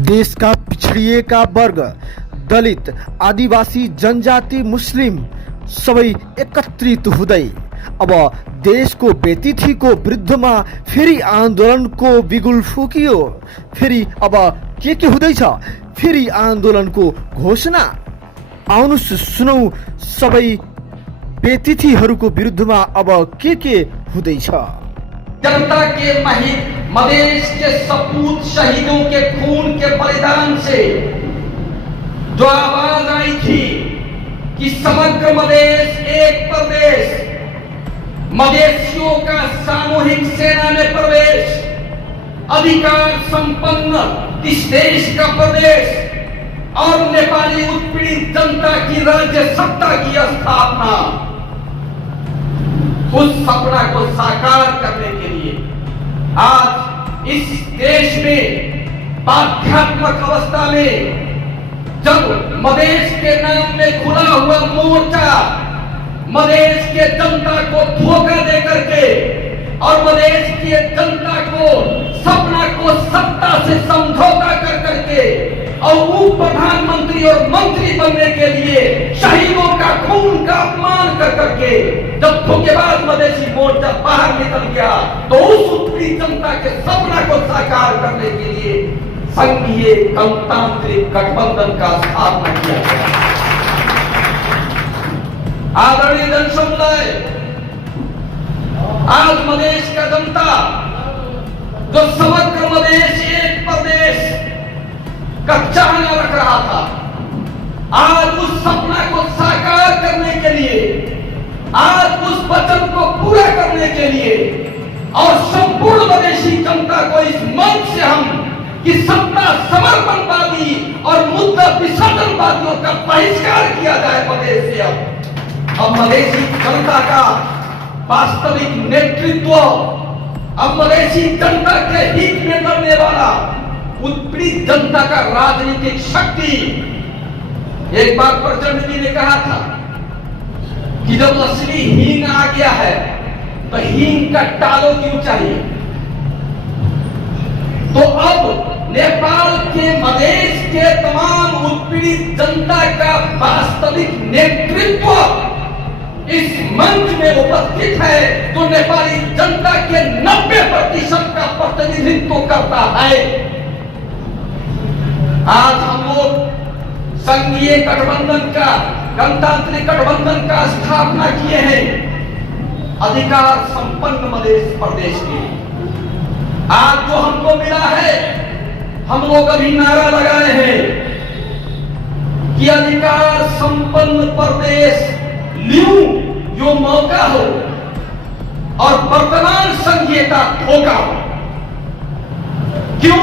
देश का पिछड़िएका वर्ग, दलित, आदिवासी, जनजाति, मुस्लिम सबै एकत्रित हुँदै अब देशको व्यतिथिको विरुद्धमा फेरि आन्दोलनको बिगुल फुकियो। फेरि अब के हुँदैछ? फेरि आन्दोलनको घोषणा। आउनुस् सुनौ सबै व्यतिथिहरूको विरुद्धमा अब के हुँदैछ। जनता के मधेश के सपूत शहीदों के खून के बलिदान से जो आवाज आई थी कि समग्र मधेश एक प्रदेश, मधेशियों का सामूहिक सेना में प्रवेश, अधिकार संपन्न इस देश का प्रदेश और नेपाली उत्पीड़ित जनता की राज्य सत्ता की स्थापना, उस सपना को साकार करने के लिए आज इस देश में बाध्यात्मक अवस्था में जब मधेश के नाम में खुला हुआ मोर्चा मधेश के जनता को धोखा दे करके और मधेश की जनता को सपना को सत्ता से समझौता कर करके और उप प्रधानमंत्री और मंत्री बनने के लिए शहीदों का खून का अपमान कर करके जब धोखेबाज मधेसी मोर्चा बाहर निकल गया तो उस उत्पीड़ित जनता के सपना को साकार करने के लिए संघीय गणतांत्रिक गठबंधन का स्थापना किया गया। आदरणीय जनसमुदाय, आज मधेश का जनता जो समग्र मधेश एक प्रदेश का चाहना रख रहा था, आज उस सपना को साकार करने के लिए, आज उस वचन को पूरा करने के लिए और संपूर्ण मधेशी जनता को इस मंच से हम कि सत्ता समर्पणवादी और मुद्दा विसर्जनवादियों का बहिष्कार किया जाए मधेश से। अब मधेशी जनता का वास्तविक नेतृत्व, अब मधेशी जनता के हित में लड़ने वाला उत्पीड़ित जनता का राजनीतिक शक्ति। एक बार प्रचंड जी ने कहा था कि जब असली हींग आ गया है तो हींग का टालो क्यों चाहिए। तो अब नेपाल के मधेश के तमाम उत्पीड़ित जनता का वास्तविक नेतृत्व इस मंच में उपस्थित है जो नेपाली जनता के 90% का प्रतिनिधित्व करता है। आज हम लोग संघीय गठबंधन का, गणतांत्रिक गठबंधन का स्थापना किए हैं अधिकार संपन्न मधेश प्रदेश के। आज जो हमको मिला है, हम लोग अभी नारा लगाए हैं कि अधिकार संपन्न प्रदेश लियूं जो मौका हो और वर्तमान संघीयता धोखा हो। क्यों?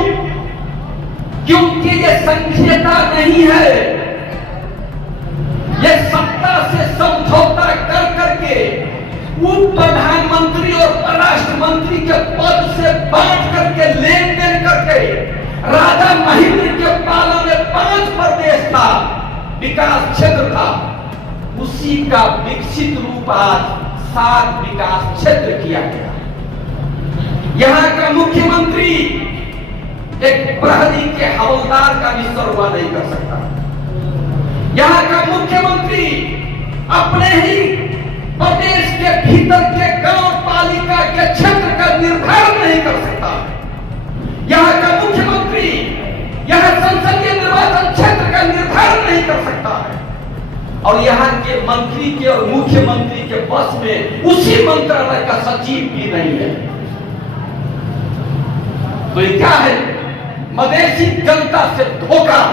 क्योंकि ये संघीयता नहीं है, ये सत्ता से समझौता कर करके उप प्रधानमंत्री और परराष्ट्र मंत्री के पद से बांट करके लेन देन करके राजा महेंद्र के पाला में 5 प्रदेश था, विकास क्षेत्र था, उसी का विकसित रूप आज 7 विकास क्षेत्र किया गया। यहाँ का मुख्यमंत्री एक प्रहरी के हवलदार का भी सर्वा नहीं कर सकता। यहाँ का मुख्यमंत्री अपने ही प्रदेश के भीतर के गांव पालिका के क्षेत्र का निर्धारण नहीं कर सकता। यहाँ का मुख्यमंत्री यहाँ संसदीय निर्वाचन क्षेत्र का निर्धारण नहीं कर सकता है और यहाँ के मंत्री के और मुख्यमंत्री के बस में उसी मंत्रालय का सचिव भी नहीं है। तो ये क्या है? मधेशी जनता से धोखा।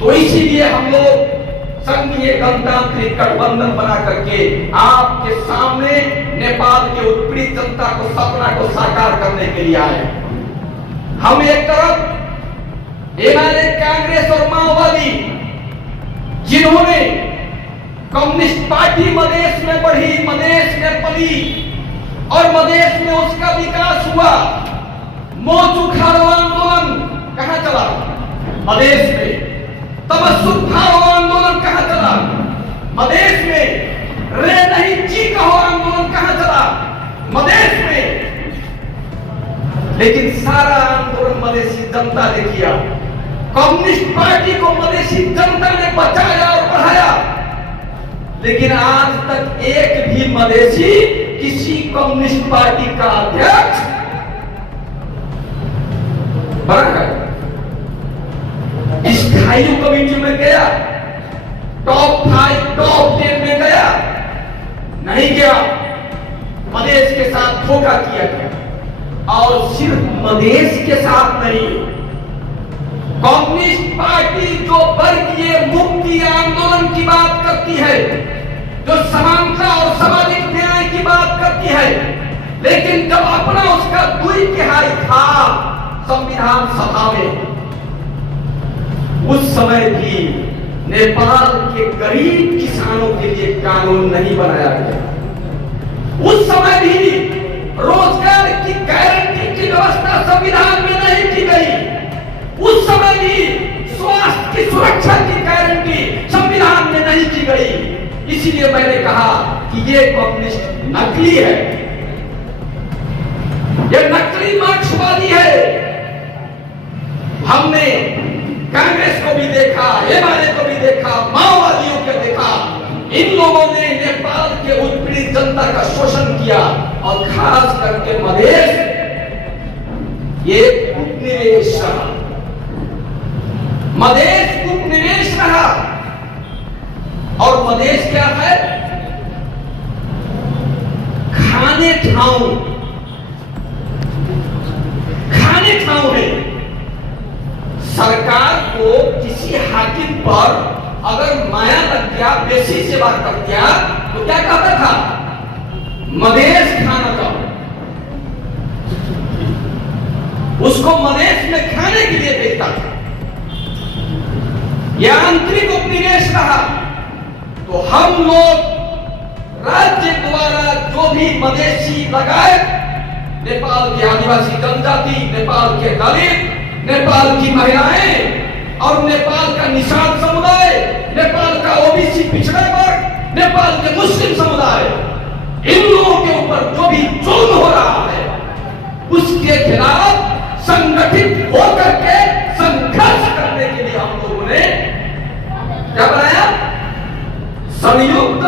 तो इसीलिए हम लोग संघीय गणतांत्रिक गठबंधन बना करके आपके सामने नेपाल के उत्पीड़ित जनता को सपना को साकार करने के लिए आए। हम एक तरफ एनआरए, कांग्रेस और माओवादी जिन्होंने कम्युनिस्ट पार्टी मधेश में बढ़ी, मधेश में पली और मधेश में उसका विकास हुआ। मोचुखारो आंदोलन कहां चला? मधेश में। तमसुखारो आंदोलन कहां चला? मधेश में। रे नहीं जी कहो आंदोलन कहां चला? मधेश में। लेकिन सारा आंदोलन मधेसी जनता ने किया। कम्युनिस्ट पार्टी को मधेसी जनता ने बचाया और बढ़ाया, लेकिन आज तक एक भी मधेसी किसी कम्युनिस्ट पार्टी का अध्यक्ष बना है, स्थायी कमेटी में गया, टॉप 5 टॉप 10 में गया, नहीं गया। मधेश के साथ धोखा किया गया। और सिर्फ मधेश के साथ नहीं, कम्युनिस्ट पार्टी जो वर्गीय मुक्ति आंदोलन की बात करती है, जो समानता और सामाजिक न्याय की बात करती है, लेकिन जब अपना उसका 2 तिहाई था संविधान सभा में, उस समय भी नेपाल के गरीब किसानों के लिए कानून नहीं बनाया गया। उस समय भी रोजगार की गारंटी की व्यवस्था संविधान में नहीं की गई। उस समय भी स्वास्थ्य की सुरक्षा की गारंटी संविधान में नहीं की गई। इसीलिए मैंने कहा कि ये कम्युनिस्ट नकली है, ये नकली मार्क्सवादी है। हमने कांग्रेस को भी देखा, एमआरए को भी देखा, माओवादियों को देखा। इन लोगों ने नेपाल के उत्पीड़ित जनता का शोषण किया और खास करके मधेश ये उपनिवेश रहा, मधेश उपनिवेश रहा। और मधेश क्या है? खाने ठाव है। सरकार को किसी हाकिम पर अगर माया लग गया, बेसी सेवा कर दिया, तो क्या कहता था? मधेश खाना का, उसको मधेश में खाने के लिए भेजता था। यह आंतरिक उपनिवेश रहा। तो हम लोग राज्य द्वारा जो भी मधेसी लगाए, नेपाल की आदिवासी जनजाति, नेपाल के दलित, नेपाल की महिलाएं और नेपाल का निषाद समुदाय, नेपाल का ओबीसी पिछड़ा वर्ग, नेपाल के मुस्लिम समुदाय, इन लोगों के ऊपर जो भी जुल्म हो रहा है, उसके खिलाफ संगठित होकर के संघर्ष करने के लिए हम लोगों ने क्या बनाया? संयुक्त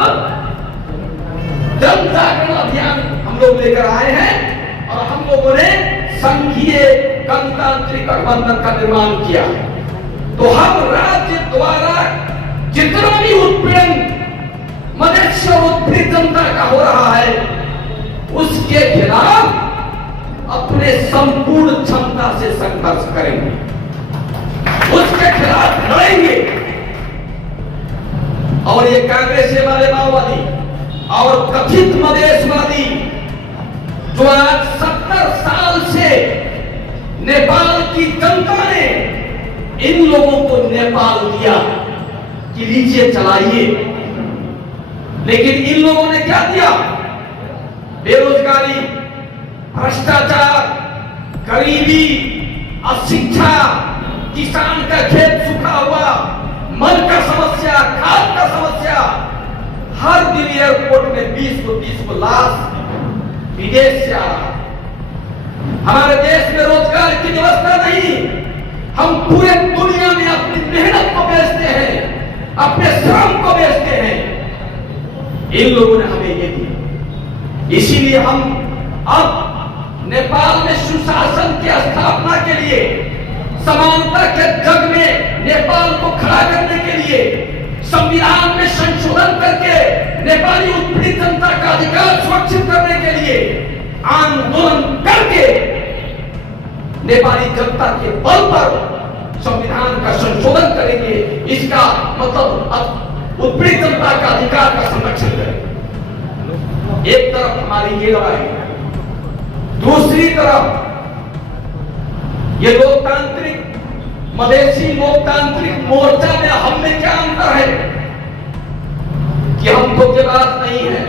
जन जागरण अभियान हम लोग लेकर आए हैं और हम लोगों ने संघीय गणतांत्रिक गठबंधन का निर्माण किया। तो हम राज्य द्वारा जितना भी उत्पीड़न मधेश और उत्पीड़ित जनता का हो रहा है, उसके खिलाफ अपने संपूर्ण क्षमता से संघर्ष करेंगे, उसके खिलाफ लड़ेंगे। और ये कांग्रेस वाले माओवादी और कथित मधेशवादी जो आज 70 साल से नेपाल की जनता ने इन लोगों को नेपाल दिया कि लीजिए चलाइए, लेकिन इन लोगों ने क्या दिया? बेरोजगारी, भ्रष्टाचार, गरीबी, अशिक्षा, किसान का खेत सूखा हुआ, मल का समस्या, खाद का समस्या। हर दिन एयरपोर्ट में 20 को लाश विदेश से आ रहा। हमारे देश में रोजगार की व्यवस्था नहीं। हम पूरे दुनिया में अपनी मेहनत को बेचते हैं, अपने श्रम को बेचते हैं। इन लोगों ने हमें ये दिया। इसीलिए हम अब नेपाल में सुशासन की स्थापना के लिए, समानता के जग में नेपाल को खड़ा करने के लिए, संविधान में संशोधन करके नेपाली उत्पीड़ित जनता का अधिकार सुरक्षित करने के लिए आंदोलन करके नेपाली जनता के बल पर संविधान का संशोधन करेंगे। इसका मतलब उत्पीड़ित जनता का अधिकार का संरक्षण करेंगे। एक तरफ हमारी ये लड़ाई, दूसरी तरफ ये लोकतांत्रिक मधेसी लोकतांत्रिक मोर्चा में हम में क्या अंतर है कि हम धोखेबाज नहीं है।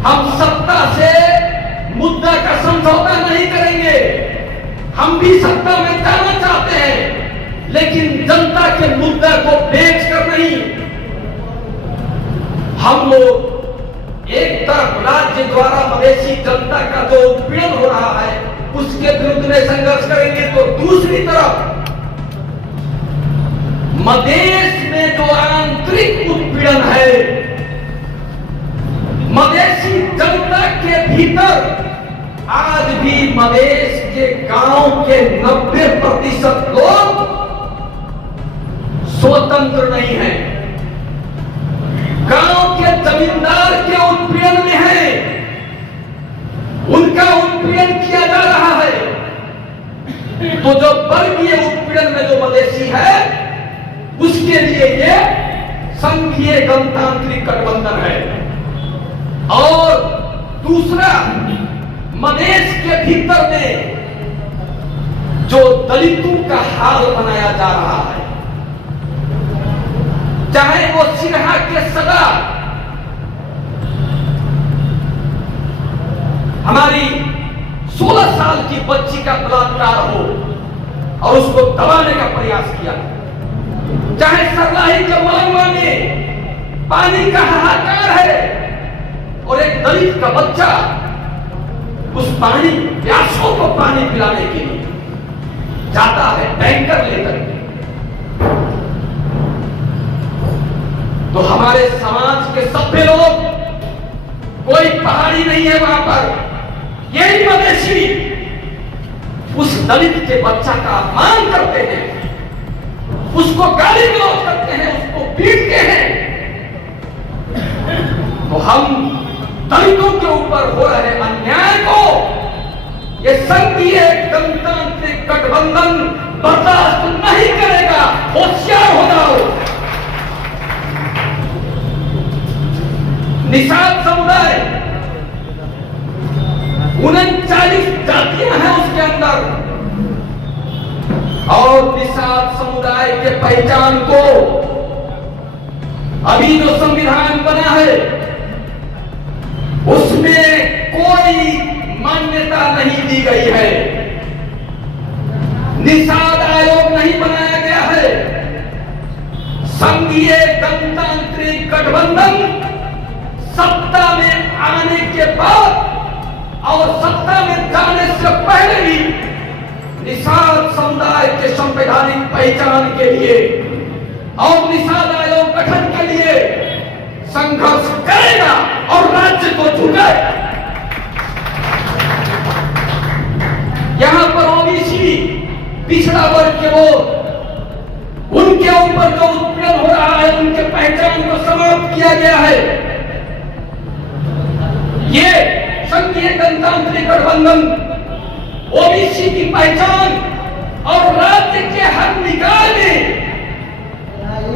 हम सत्ता से मुद्दा का समझौता नहीं करेंगे। हम भी सत्ता में जाना चाहते हैं, लेकिन जनता के मुद्दा को बेच कर नहीं। हम लोग एक तरफ राज्य द्वारा मधेसी जनता का जो उत्पीड़न हो रहा है उसके विरुद्ध में संघर्ष करेंगे, तो दूसरी तरफ मदेश में जो आंतरिक उत्पीड़न है, मदेशी जनता के भीतर आज भी मदेश के गांव के 90% लोग स्वतंत्र नहीं हैं, गांव के जमींदार के उत्पीड़न में हैं, उनका उत्पीड़न किया जा रहा है। तो जो वर्गीय उत्पीड़न में जो मदेशी है, उसके लिए ये संघीय गणतांत्रिक गठबंधन है। और दूसरा, मदेश के भीतर में जो दलितों का हाल बनाया जा रहा है, चाहे वो सिरहा के सदा हमारी 16 साल की बच्ची का बलात्कार हो और उसको दबाने का प्रयास किया, चाहे सरलाही के मालवा में पानी का हाहाकार है और एक दलित का बच्चा उस पानी प्यासों को पानी पिलाने के लिए जाता है टैंकर लेकर के, तो हमारे समाज के सभ्य लोग, कोई पहाड़ी नहीं है वहां पर, यही मदेशी उस दलित के बच्चा का अपमान करते हैं, उसको गाली गलौज करते हैं, उसको पीटते हैं। तो हम दलितों के ऊपर हो रहे अन्याय को ये संघीय गणतांत्रिक गठबंधन बर्दाश्त नहीं करेगा। होशियार हो जाओ। निषाद समुदाय 39 जातियां हैं उसके अंदर, और निषाद समुदाय के पहचान को अभी जो संविधान बना है उसमें कोई मान्यता नहीं दी गई है, निषाद आयोग नहीं बनाया गया है। संघीय गणतांत्रिक गठबंधन सत्ता में आने के बाद और सत्ता में जाने से पहले भी निषाद समुदाय के संवैधानिक पहचान के लिए और निषाद आयोग गठन के लिए संघर्ष करेगा और राज्य को झुकाएगा। यहां पर ओबीसी पिछड़ा वर्ग के लोग, उनके ऊपर जो उत्पीड़न हो रहा है, उनके पहचान को समाप्त किया गया है। ये संघीय गणतांत्रिक गठबंधन ओबीसी की पहचान और राज्य के हर निकाय में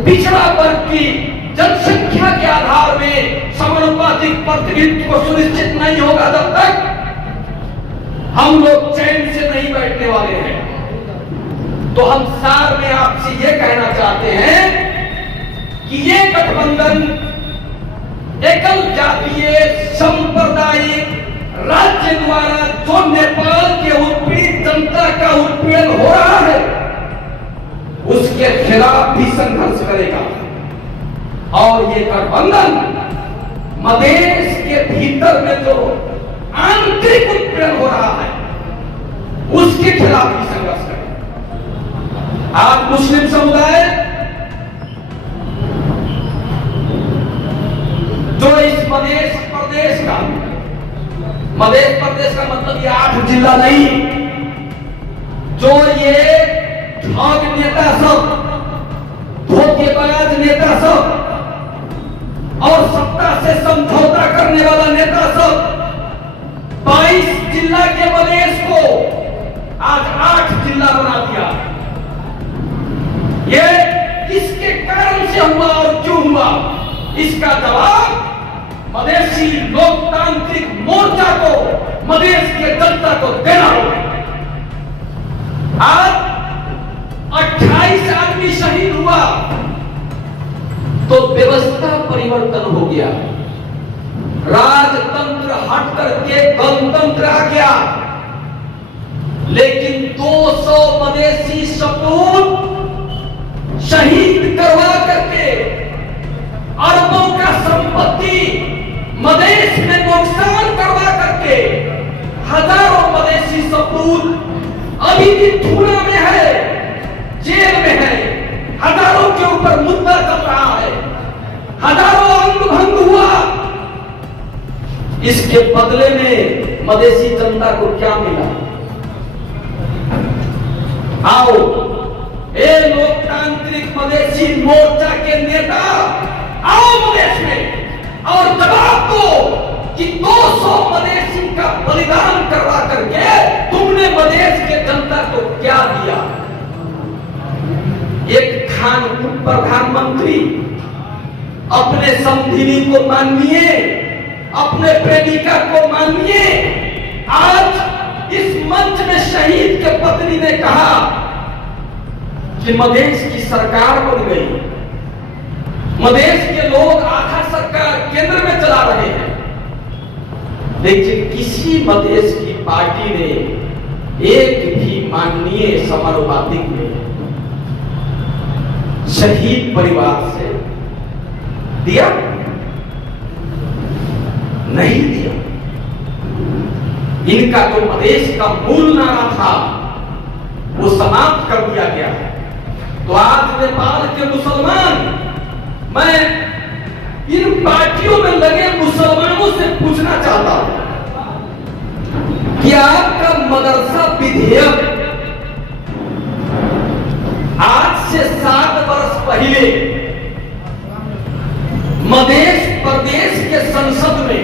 पिछड़ा वर्ग की जनसंख्या के आधार में समानुपातिक प्रतिनिधित्व को सुनिश्चित नहीं होगा, तब तक हम लोग चैन से नहीं बैठने वाले हैं। तो हम सार में आपसे ये कहना चाहते हैं कि ये गठबंधन एकल जातीय सांप्रदायिक राज्य द्वारा जो नेपाल के उत्पीड़ित जनता का उत्पीड़न हो रहा है, उसके खिलाफ भी संघर्ष करेगा। और ये गठबंधन मधेश के भीतर में जो आंतरिक उत्पीड़न हो रहा है, उसके खिलाफ भी संघर्ष करेगा। आप मुस्लिम समुदाय जो इस मधेश प्रदेश का, मधेश प्रदेश का मतलब ये 8 जिला नहीं, जो ये ठग नेता सब, धोखेबाज नेता सब और सत्ता से समझौता करने वाला नेता सब 22 जिला के मधेश को आज 8 जिला बना दिया। ये किसके कारण से हुआ और क्यों हुआ, इसका जवाब मधेसी लोकतांत्रिक मोर्चा को, मधेश के जनता को देना होगा। आज 28 आदमी शहीद हुआ तो व्यवस्था परिवर्तन हो गया, राजतंत्र हट करके गणतंत्र आ गया। लेकिन 200 मधेसी सपूत शहीद करवा करके अरबों का संपत्ति मधेश में नुकसान करवा करके हजारों मधेसी सपूत सपूत अभी भी धूना में है, जेल में है, हजारों के ऊपर मुद्दा चल रहा है, हजारों अंग भंग हुआ। इसके बदले में मधेसी जनता को क्या मिला? आओ, ए लोकतांत्रिक मधेसी मोर्चा के नेता, आओ मधेश में और जवाब दो कि 200 मधेसी का बलिदान करवा करके तुमने मधेश के जनता को क्या दिया? एक खान प्रधानमंत्री अपने समधिनी को मानिए, अपने प्रेमिका को मानिए। आज इस मंच में शहीद के पत्नी ने कहा कि मधेश की सरकार बन गई, मधेश के लोग आधा सरकार केंद्र में चला रहे हैं। लेकिन किसी मधेश की पार्टी ने एक भी माननीय समानुपातिक में शहीद परिवार से दिया नहीं दिया। इनका जो मधेश का मूल नारा था वो समाप्त कर दिया गया है। तो आज नेपाल के मुसलमान, मैं इन पार्टियों में लगे मुसलमानों से पूछना चाहता हूं कि आपका मदरसा विधेयक आज से 7 वर्ष पहले मध्य प्रदेश के संसद में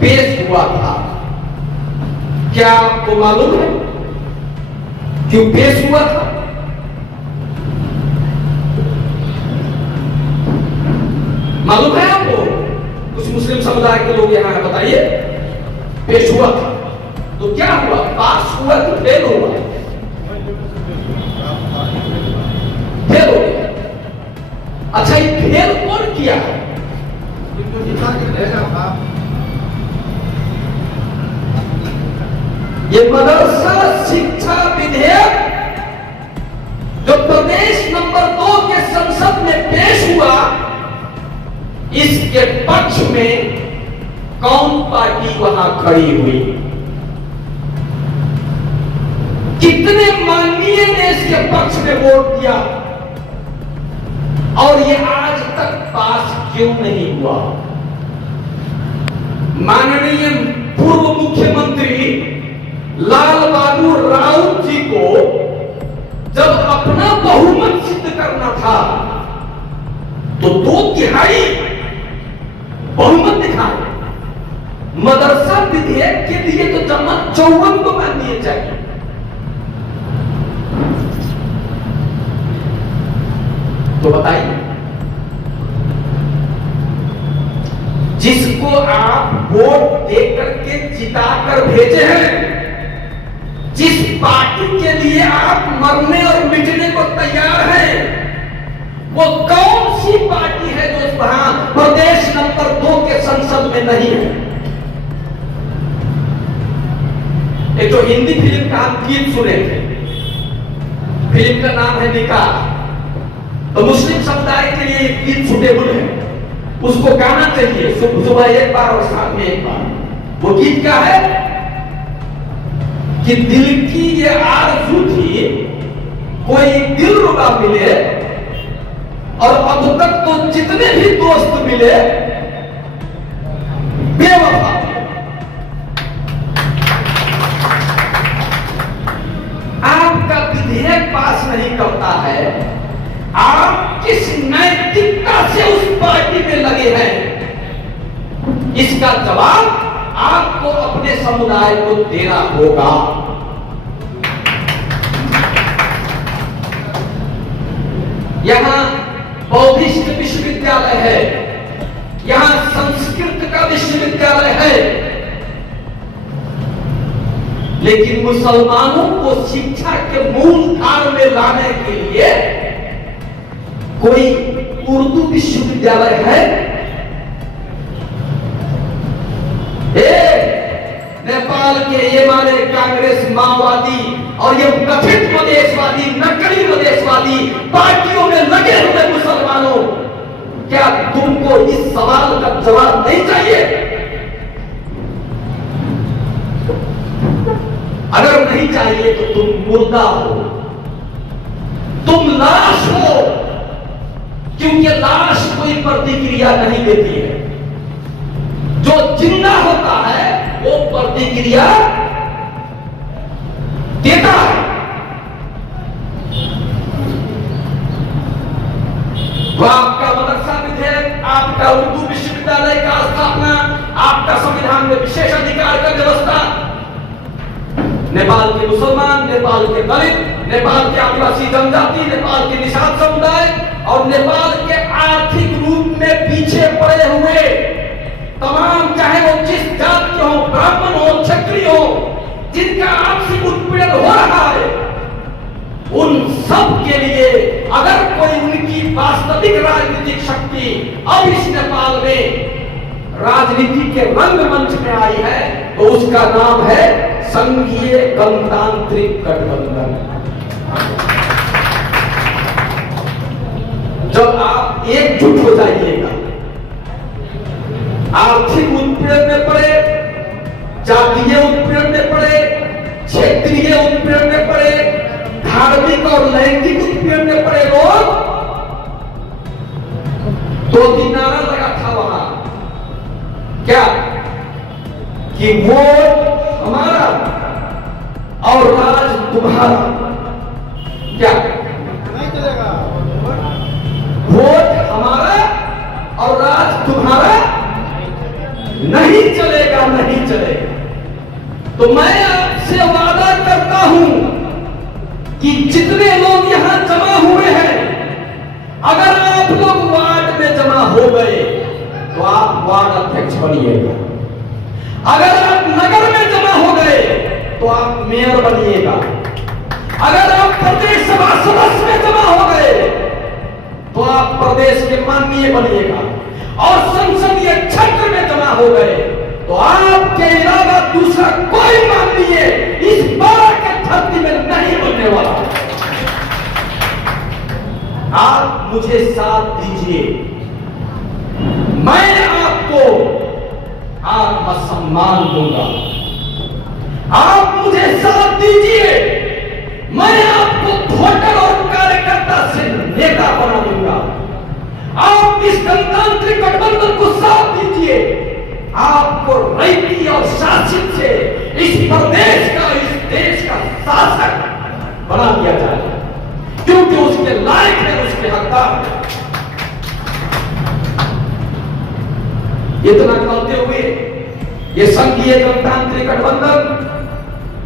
पेश हुआ था। क्या आपको मालूम है क्यों पेश हुआ था? मालूम है आपको? कुछ मुस्लिम समुदाय के लोग यहां हैं, बताइए। पेश हुआ था तो क्या हुआ? पास हुआ तो फेल हुआ? फेल हो गया। अच्छा, ये फेल कौन किया है? ये मदरसा शिक्षा विधेयक जो प्रदेश नंबर 2 के संसद में पेश हुआ, इसके पक्ष में कौन पार्टी वहां खड़ी हुई? कितने माननीय ने इसके पक्ष में वोट दिया? और ये आज तक पास क्यों नहीं हुआ? माननीय पूर्व मुख्यमंत्री लाल बहादुर राउत जी को जब अपना बहुमत सिद्ध करना था तो 2/3 बहुमत दिखाए। मदरसा विधेयक के लिए तो जमा 54 को माननीय चाहिए। तो बताइए, जिसको आप वोट देकर के जिताकर भेजे हैं, जिस पार्टी के लिए आप मरने और मिटने को तैयार हैं, वो कौन सी पार्टी है जो वहां प्रदेश नंबर 2 के संसद में नहीं है? एक जो हिंदी फिल्म का हम गीत सुने थे, फिल्म का नाम है निकाह। तो मुस्लिम समुदाय के लिए एक गीत सुटेबल है, उसको गाना चाहिए सुबह एक बार और शाम में एक बार। वो गीत क्या है कि दिल की ये आरज़ू थी कोई दिलरुबा मिले, और अब तक तो जितने भी दोस्त मिले बेवफा। आपका विधेयक पास नहीं करता है, आप किस नैतिकता से उस पार्टी में लगे हैं? इसका जवाब आपको अपने समुदाय को देना होगा। यहां बौद्धिस्ट विश्वविद्यालय है, यहां संस्कृत का विश्वविद्यालय है, लेकिन मुसलमानों को शिक्षा के मूल धार में लाने के लिए कोई उर्दू विश्वविद्यालय है? नेपाल के ये माने कांग्रेस, माओवादी और ये कथित मधेशवादी, नकली मधेशवादी पार्टियों में लगे हुए मुसलमानों, क्या तुमको इस सवाल का जवाब नहीं चाहिए? अगर नहीं चाहिए तो तुम मुर्दा हो, तुम लाश हो, क्योंकि लाश कोई प्रतिक्रिया नहीं देती है। जो जिंदा होता है वो प्रतिक्रिया देता है। तो आपका मदरसा विधेयक, आपका उर्दू विश्वविद्यालय का स्थापना, आपका संविधान में विशेष अधिकार का व्यवस्था, नेपाल के मुसलमान, नेपाल के दलित, नेपाल के आदिवासी जनजाति, नेपाल के निषाद समुदाय और नेपाल के आर्थिक रूप में पीछे पड़े हुए तमाम, चाहे वो जिस जात के हो, ब्राह्मण हो, क्षत्रिय हो, जिनका आपसी उत्पीड़न हो रहा है, उन सब के लिए अगर कोई उनकी वास्तविक राजनीतिक शक्ति अब इस नेपाल में राजनीति के रंगमंच में आई है तो उसका नाम है संघीय गणतांत्रिक गठबंधन। जब आप एकजुट हो जाइएगा, आर्थिक उत्पीड़न में पड़े, जातीय उत्पीड़न में पड़े, क्षेत्रीय उत्पीड़न में पड़े, धार्मिक और लैंगिक उत्पीड़न में पड़े लोग, दो तीन नारा लगा था वहां, क्या कि वोट हमारा और राज तुम्हारा, क्या नहीं चलेगा, वोट हमारा और राज तुम्हारा नहीं चलेगा, नहीं चलेगा। तो मैं आपसे वादा करता हूं कि जितने लोग यहां जमा हुए हैं, अगर आप लोग वार्ड में जमा हो गए तो आप वार्ड अध्यक्ष बनिएगा, अगर आप नगर में जमा हो गए तो आप मेयर बनिएगा, अगर आप प्रदेश सभा सदस्य में जमा हो गए तो आप प्रदेश के माननीय बनिएगा, और संसदीय क्षेत्र में जमा हो गए तो आपके अलावा दूसरा कोई माननीय इस बार के धरती में नहीं बनने वाला। आप मुझे साथ दीजिए, मैं आपको आत्मसम्मान दूंगा। आप मुझे साथ दीजिए, मैं आपको वोटर और कार्यकर्ता से नेता बना दूंगा। आप इस गणतांत्रिक गठबंधन को साथ दीजिए, आपको रैती और शासित से इस प्रदेश का, इस देश का शासक बना दिया जाए, क्योंकि उसके लायक है, उसके हकदार है। इतना कहते हुए ये संघीय गणतांत्रिक गठबंधन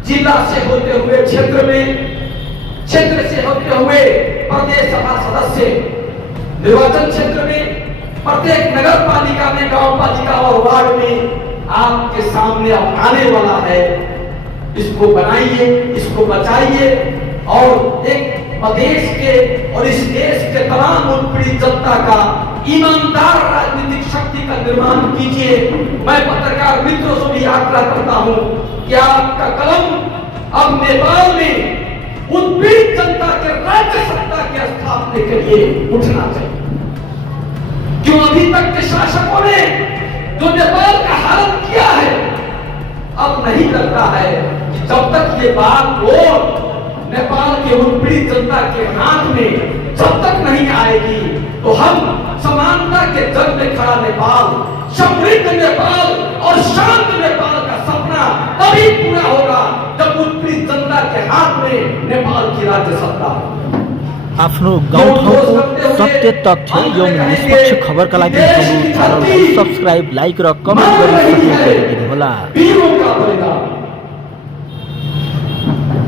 जिला से होते हुए क्षेत्र में, क्षेत्र से होते हुए प्रदेश सभा सदस्य, निर्वाचन क्षेत्र में, प्रत्येक नगर पालिका में, गांव पालिका और वार्ड में आपके सामने अब आने वाला है। इसको बनाइए, इसको बचाइए और एक प्रदेश के और इस देश के तमाम उत्पीड़ित जनता का ईमानदार राजनीतिक शक्ति का निर्माण कीजिए। मैं पत्रकार मित्रों से भी आग्रह करता हूं कि आपका कलम अब नेपाल में उत्पीड़ित जनता के राज्य सत्ता के स्थापना के लिए उठना चाहिए। क्यों अभी तक के शासकों ने जो नेपाल का हालत किया है, अब नहीं लगता है कि जब तक ये बात और नेपाल के उत्पीड़ित जनता के हाथ में जब तक नहीं आएगी तो हम समानता के जग में खड़ा नेपाल, समृद्ध नेपाल और शांत नेपाल का सपना तभी पूरा होगा जब उत्पीड़ित जनता के हाथ में नेपाल की राज्य सत्ता हो। आफ्नो गाउँठाउँको सत्य तथ्य एवं निष्पक्ष खबरका लागि हाम्रो च्यानललाई सब्स्क्राइब, लाइक र कमेन्ट गरिदिनु होला।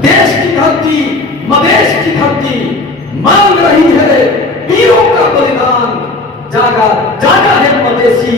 देश की धरती, मधेश की धरती मांग रही है वीरों का बलिदान। जागा जागा है मधेसी,